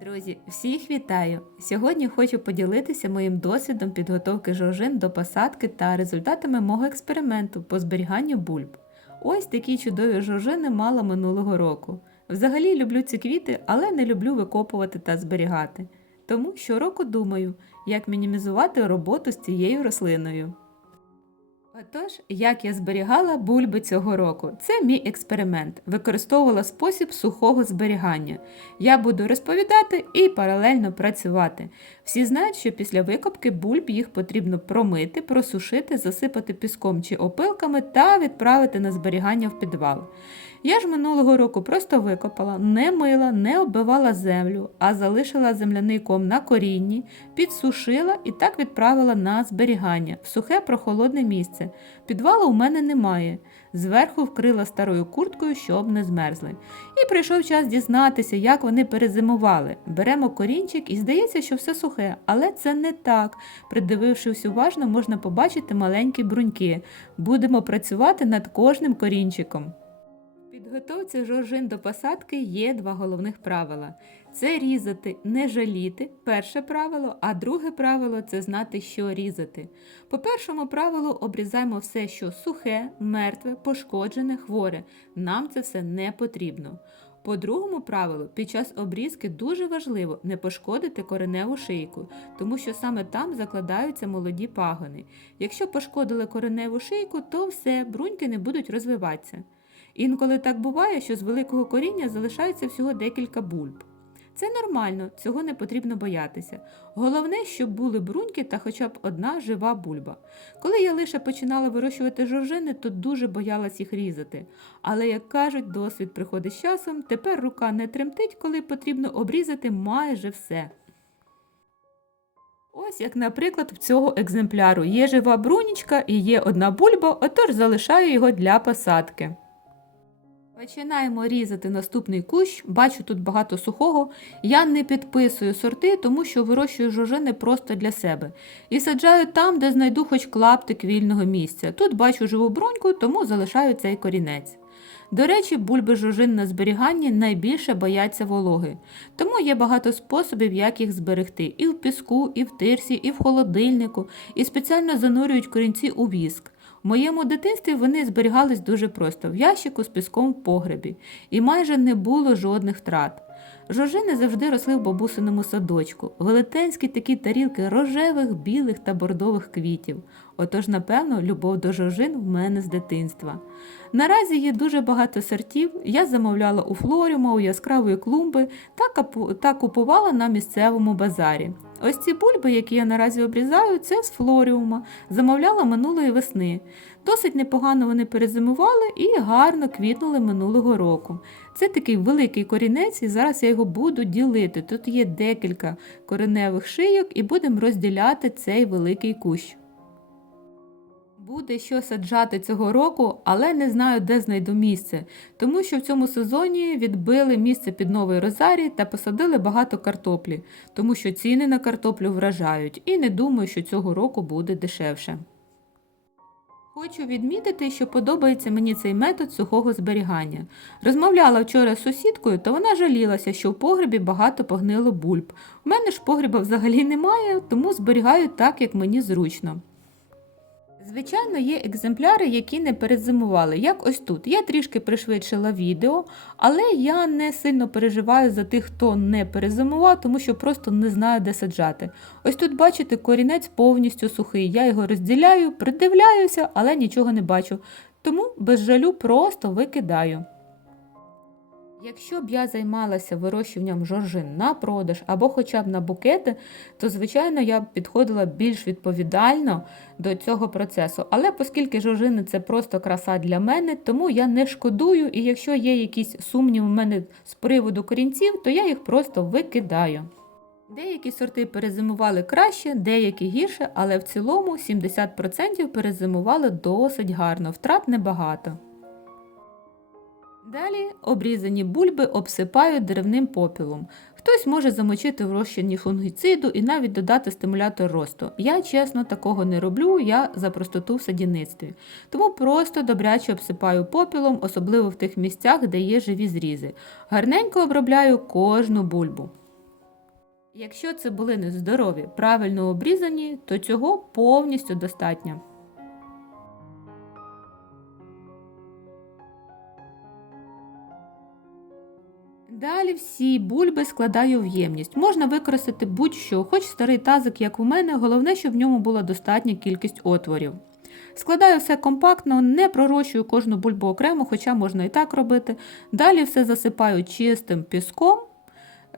Друзі, всіх вітаю! Сьогодні хочу поділитися моїм досвідом підготовки жоржин до посадки та результатами мого експерименту по зберіганню бульб. Ось такі чудові жоржини мала минулого року. Взагалі люблю ці квіти, але не люблю викопувати та зберігати. Тому щороку думаю, як мінімізувати роботу з цією рослиною. Отож, як я зберігала бульби цього року, це мій експеримент. Використовувала спосіб сухого зберігання. Я буду розповідати і паралельно працювати. Всі знають, що після викопки бульб їх потрібно промити, просушити, засипати піском чи опилками та відправити на зберігання в підвал. Я ж минулого року просто викопала, не мила, не оббивала землю, а залишила земляний ком на корінні, підсушила і так відправила на зберігання в сухе прохолодне місце. Підвалу у мене немає. Зверху вкрила старою курткою, щоб не змерзли. І прийшов час дізнатися, як вони перезимували. Беремо корінчик і здається, що все сухе, але це не так. Придивившись уважно, можна побачити маленькі бруньки. Будемо працювати над кожним корінчиком. Підготовці жоржин до посадки є два головних правила: це різати, не жаліти перше правило, а друге правило це знати, що різати. По першому правилу обрізаємо все, що сухе, мертве, пошкоджене, хворе. Нам це все не потрібно. По другому правилу, під час обрізки дуже важливо не пошкодити кореневу шийку, тому що саме там закладаються молоді пагони. Якщо пошкодили кореневу шийку, то все, бруньки не будуть розвиватися. Інколи так буває, що з великого коріння залишається всього декілька бульб. Це нормально, цього не потрібно боятися. Головне, щоб були бруньки та хоча б одна жива бульба. Коли я лише починала вирощувати жоржини, то дуже боялась їх різати. Але, як кажуть, досвід приходить з часом, тепер рука не тремтить, коли потрібно обрізати майже все. Ось як, наприклад, в цього екземпляру є жива брунічка і є одна бульба, отож залишаю його для посадки. Починаємо різати наступний кущ. Бачу тут багато сухого. Я не підписую сорти, тому що вирощую жужини просто для себе. І саджаю там, де знайду хоч клаптик вільного місця. Тут бачу живу бруньку, тому залишаю цей корінець. До речі, бульби жужин на зберіганні найбільше бояться вологи, тому є багато способів, як їх зберегти і в піску, і в тирсі, і в холодильнику, і спеціально занурюють корінці у віск. Моєму дитинстві вони зберігались дуже просто в ящику з піском в погребі, і майже не було жодних втрат. Жожини завжди росли в бабусиному садочку, велетенські такі тарілки рожевих, білих та бордових квітів. Отож, напевно, любов до жожин в мене з дитинства. Наразі є дуже багато сортів. Я замовляла у флоріума, у яскравої клумби та, та купувала на місцевому базарі. Ось ці бульби, які я наразі обрізаю, це з флоріума. Замовляла минулої весни. Досить непогано вони перезимували і гарно квітнули минулого року. Це такий великий корінець, і зараз я його буду ділити. Тут є декілька кореневих шийок, і будемо розділяти цей великий кущ. Буде що саджати цього року, але не знаю, де знайду місце, тому що в цьому сезоні відбили місце під новий розарій та посадили багато картоплі, тому що ціни на картоплю вражають, і не думаю, що цього року буде дешевше. Хочу відмітити, що подобається мені цей метод сухого зберігання. Розмовляла вчора з сусідкою, то вона жалілася, що в погребі багато погнило бульб. У мене ж погреба взагалі немає, тому зберігаю так, як мені зручно. Звичайно, є екземпляри, які не перезимували, як ось тут. Я трішки пришвидшила відео, але я не сильно переживаю за тих, хто не перезимував, тому що просто не знаю, де саджати. Ось тут, бачите, корінець повністю сухий. Я його розділяю, придивляюся, але нічого не бачу. Тому без жалю просто викидаю. Якщо б я займалася вирощуванням жоржин на продаж або хоча б на букети, то звичайно я б підходила більш відповідально до цього процесу. Але оскільки жоржини це просто краса для мене, тому я не шкодую, і якщо є якісь сумніви в мене з приводу корінців, то я їх просто викидаю. Деякі сорти перезимували краще, деякі гірше, але в цілому 70% перезимували досить гарно, втрат небагато. Далі обрізані бульби обсипають деревним попілом. Хтось може замочити в розчині фунгіциду і навіть додати стимулятор росту. Я чесно такого не роблю, я за простоту в садівництві. Тому просто добряче обсипаю попілом, особливо в тих місцях, де є живі зрізи. Гарненько обробляю кожну бульбу. Якщо цибулини здорові, правильно обрізані, то цього повністю достатньо. Далі всі бульби складаю в ємність. Можна використати будь-що, хоч старий тазик, як у мене, головне, щоб в ньому була достатня кількість отворів. Складаю все компактно, не пророщую кожну бульбу окремо, хоча можна і так робити. Далі все засипаю чистим піском,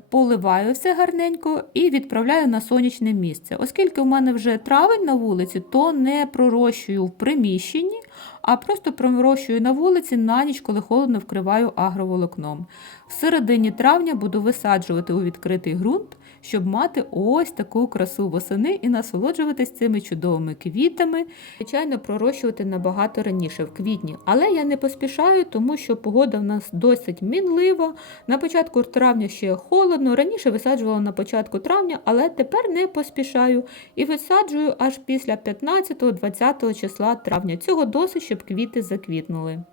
поливаю все гарненько і відправляю на сонячне місце. Оскільки у мене вже травень на вулиці, то не пророщую в приміщенні, а просто пророщую на вулиці на ніч, коли холодно вкриваю агроволокном. В середині травня буду висаджувати у відкритий ґрунт, щоб мати ось таку красу восени і насолоджуватись цими чудовими квітами. Звичайно, пророщувати набагато раніше, в квітні. Але я не поспішаю, тому що погода в нас досить мінлива. На початку травня ще холодно, раніше висаджувала на початку травня, але тепер не поспішаю і висаджую аж після 15-20 числа травня. Цього досить, щоб квіти заквітнули.